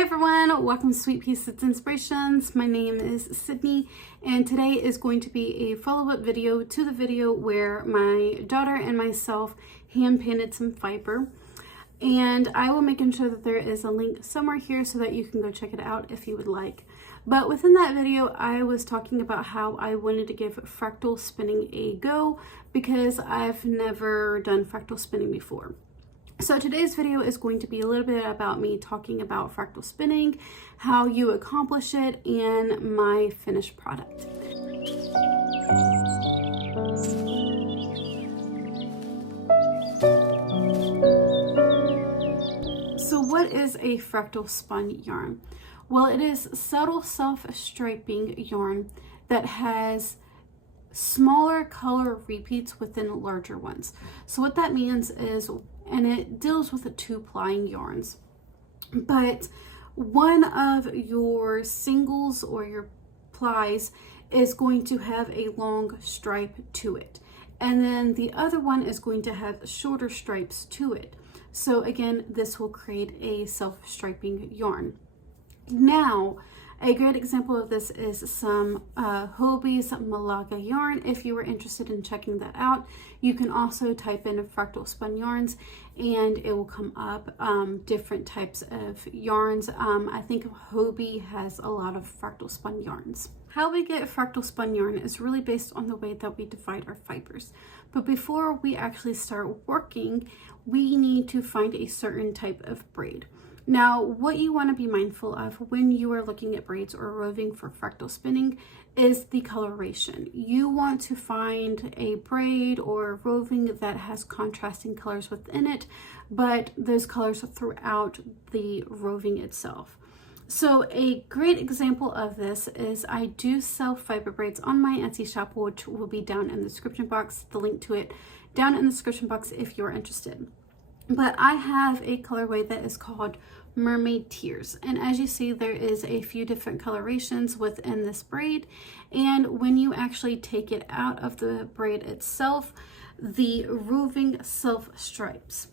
Hi everyone, welcome to Sweetpea Sits Inspirations. My name is Sydney and today is going to be a follow-up video to the video where my daughter and myself hand painted some fiber. And I will make sure that there is a link somewhere here so that you can go check it out if you would like. But within that video, I was talking about how I wanted to give fractal spinning a go because I've never done fractal spinning before. So today's video is going to be a little bit about me talking about fractal spinning, how you accomplish it, and my finished product. So what is a fractal spun yarn? Well, it is subtle self-striping yarn that has smaller color repeats within larger ones. So what that means is, and it deals with the 2-plying yarns, but one of your singles or your plies is going to have a long stripe to it, and then the other one is going to have shorter stripes to it. So again, this will create a self-striping yarn. Now, a great example of this is some Hobie's Malaga yarn. If you were interested in checking that out, you can also type in fractal spun yarns and it will come up different types of yarns. I think Hobie has a lot of fractal spun yarns. How we get fractal spun yarn is really based on the way that we divide our fibers. But before we actually start working, we need to find a certain type of braid. Now, what you want to be mindful of when you are looking at braids or roving for fractal spinning is the coloration. You want to find a braid or roving that has contrasting colors within it, but those colors throughout the roving itself. So a great example of this is I do sell fiber braids on my Etsy shop, which will be down in the description box, the link to it down in the description box if you're interested. But I have a colorway that is called Mermaid Tears, and as you see, there is a few different colorations within this braid, and when you actually take it out of the braid itself, the roving self stripes.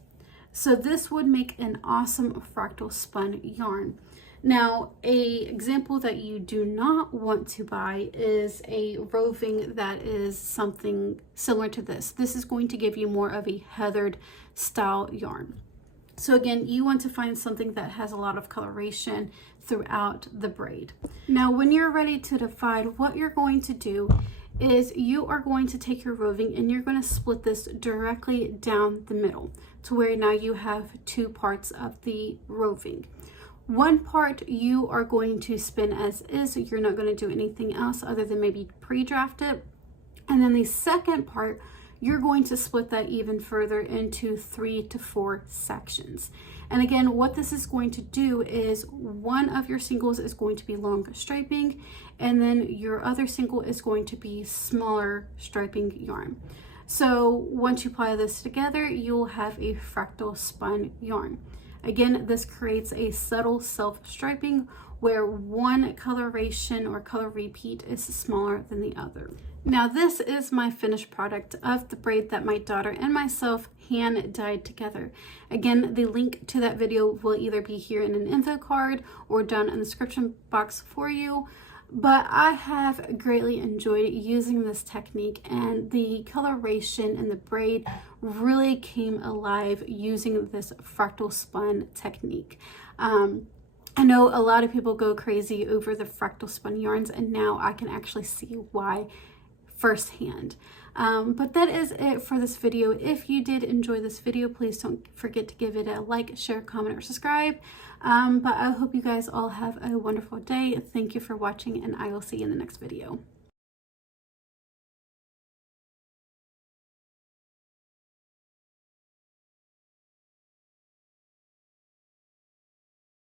So this would make an awesome fractal spun yarn. Now, a example that you do not want to buy is a roving that is something similar to this. This is going to give you more of a heathered style yarn. So again, you want to find something that has a lot of coloration throughout the braid. Now, when you're ready to divide, what you're going to do is you are going to take your roving and you're going to split this directly down the middle to where now you have 2 parts of the roving. One part you are going to spin as is, you're not going to do anything else other than maybe pre-draft it. And then the second part, you're going to split that even further into 3 to 4 sections. And again, what this is going to do is one of your singles is going to be long striping, and then your other single is going to be smaller striping yarn. So once you apply this together, you'll have a fractal spun yarn. Again, this creates a subtle self-striping where one coloration or color repeat is smaller than the other. Now, this is my finished product of the braid that my daughter and myself hand dyed together. Again, the link to that video will either be here in an info card or down in the description box for you. But I have greatly enjoyed using this technique, and the coloration in the braid really came alive using this fractal spun technique. I know a lot of people go crazy over the fractal spun yarns, and now I can actually see why firsthand. But that is it for this video. If you did enjoy this video, please don't forget to give it a like, share, comment, or subscribe. But I hope you guys all have a wonderful day. Thank you for watching, and I will see you in the next video.